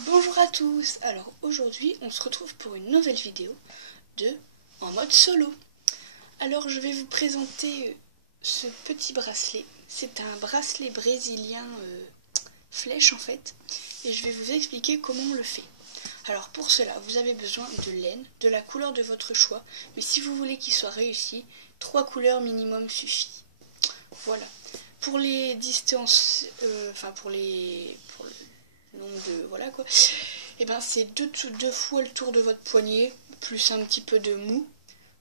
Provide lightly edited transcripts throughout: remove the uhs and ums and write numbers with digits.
Bonjour à tous. Alors aujourd'hui on se retrouve pour une nouvelle vidéo en mode solo. Alors je vais vous présenter ce petit bracelet. C'est un bracelet brésilien flèche en fait, et je vais vous expliquer comment on le fait. Alors pour cela vous avez besoin de laine, de la couleur de votre choix, mais si vous voulez qu'il soit réussi, 3 couleurs minimum suffit. Voilà. Pour les distances, pour le nombre de, voilà quoi, et ben c'est deux fois le tour de votre poignet, plus un petit peu de mou,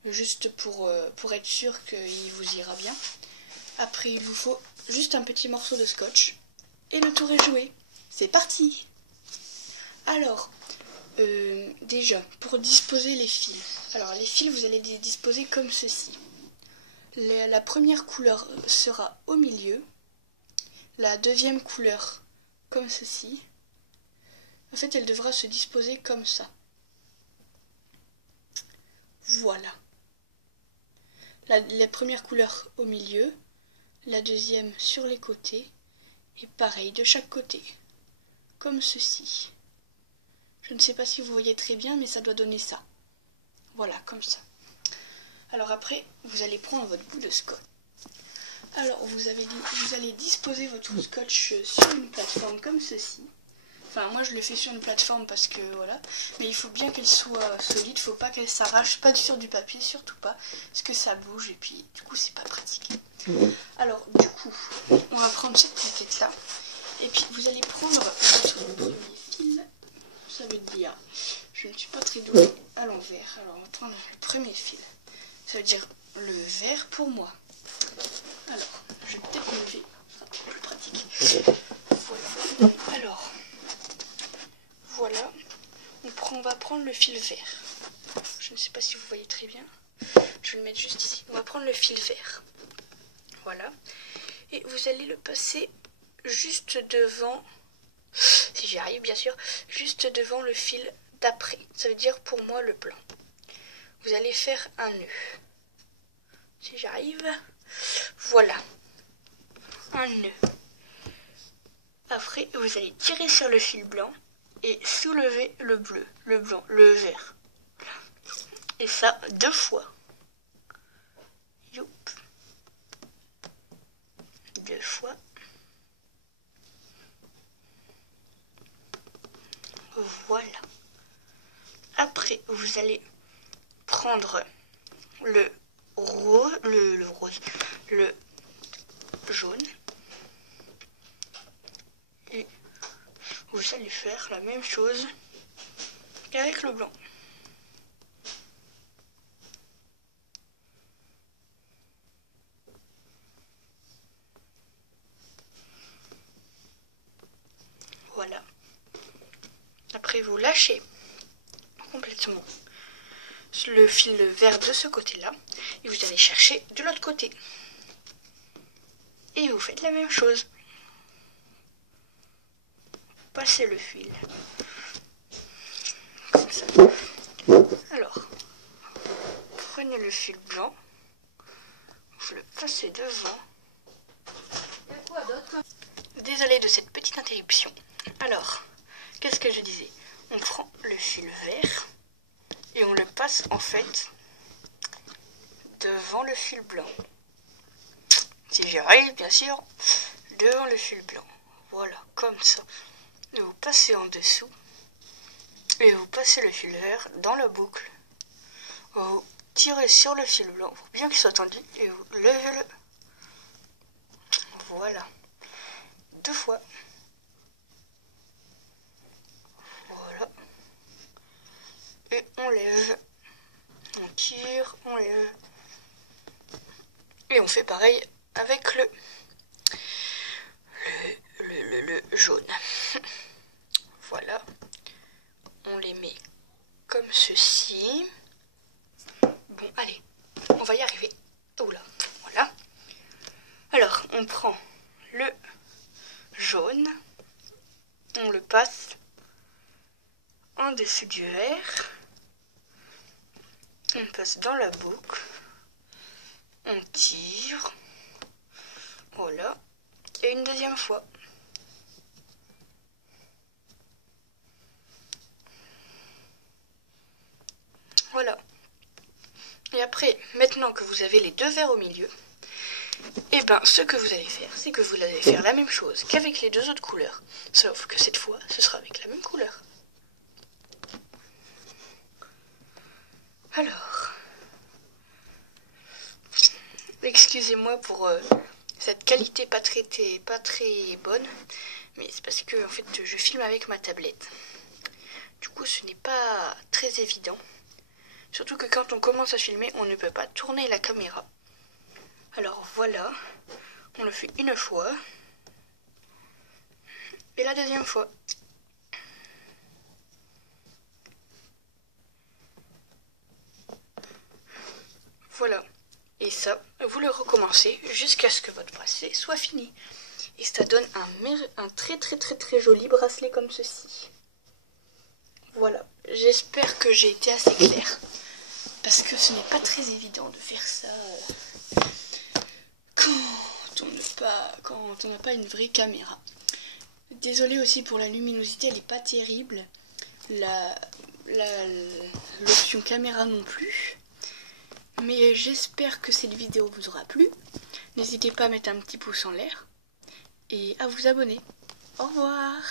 juste pour être sûr qu'il vous ira bien. Après il vous faut juste un petit morceau de scotch, et le tour est joué. C'est parti. Alors, déjà, pour disposer les fils. Alors les fils, vous allez les disposer comme ceci. La première couleur sera au milieu, la deuxième couleur comme ceci. En fait, elle devra se disposer comme ça. Voilà. La première couleur au milieu, la deuxième sur les côtés, et pareil de chaque côté, comme ceci. Je ne sais pas si vous voyez très bien, mais ça doit donner ça. Voilà, comme ça. Alors après, vous allez prendre votre bout de scotch. Alors, vous allez disposer votre scotch sur une plateforme comme ceci. Enfin, moi je le fais sur une plateforme parce que voilà. Mais il faut bien qu'elle soit solide, faut pas qu'elle s'arrache, pas sur du papier, surtout pas. Parce que ça bouge et puis du coup c'est pas pratique. Alors, du coup, on va prendre cette plaquette là. Et puis vous allez prendre votre premier fil. Ça veut dire, je ne suis pas très douée à l'envers. Alors on va prendre le premier fil. Ça veut dire le vert pour moi. Alors, je vais peut-être me lever, ce sera plus pratique. Voilà. Alors, voilà, on va prendre le fil vert. Je ne sais pas si vous voyez très bien. Je vais le mettre juste ici. On va prendre le fil vert. Voilà. Et vous allez le passer juste devant, si j'y arrive bien sûr, juste devant le fil d'après. Ça veut dire pour moi le blanc. Vous allez faire un nœud. Si j'arrive, voilà. Un nœud. Après, vous allez tirer sur le fil blanc et soulever le bleu, le blanc, le vert. Et ça 2 fois. Youp. 2 fois. Voilà. Après, vous allez prendre le jaune. Et vous allez faire la même chose qu'avec le blanc. Voilà. Après, vous lâchez complètement le fil vert de ce côté-là et vous allez chercher de l'autre côté. Et vous faites la même chose. Passez le fil. Comme ça. Alors, prenez le fil blanc, vous le passez devant. Désolée de cette petite interruption. Alors, qu'est-ce que je disais? On prend le fil vert et on le passe en fait devant le fil blanc. Si j'y arrive, bien sûr, devant le fil blanc. Voilà, comme ça. Et vous passez en dessous et vous passez le fil vert dans la boucle. Vous tirez sur le fil blanc pour bien qu'il soit tendu et vous levez-le. Voilà. 2 fois. Voilà. Et on lève. On tire, on lève. Et on fait pareil avec le jaune. Voilà. On les met comme ceci. Bon, allez, on va y arriver. Oula, voilà. Alors, on prend le jaune, on le passe en dessous du vert, on passe dans la boucle, on tire, voilà, et une deuxième fois. maintenant que vous avez les deux verres au milieu, et ben ce que vous allez faire, c'est que vous allez faire la même chose qu'avec les deux autres couleurs, sauf que cette fois, ce sera avec la même couleur. Alors, excusez-moi pour cette qualité pas très bonne, mais c'est parce que en fait je filme avec ma tablette. Du coup, ce n'est pas très évident. Surtout que quand on commence à filmer, on ne peut pas tourner la caméra. Alors voilà, on le fait une fois. Et la deuxième fois. Voilà. Et ça, vous le recommencez jusqu'à ce que votre bracelet soit fini. Et ça donne un très joli bracelet comme ceci. Voilà. J'espère que j'ai été assez claire. Parce que ce n'est pas très évident de faire ça quand on n'a pas une vraie caméra. Désolée aussi pour la luminosité, elle n'est pas terrible. L'option caméra non plus. Mais j'espère que cette vidéo vous aura plu. N'hésitez pas à mettre un petit pouce en l'air et à vous abonner. Au revoir!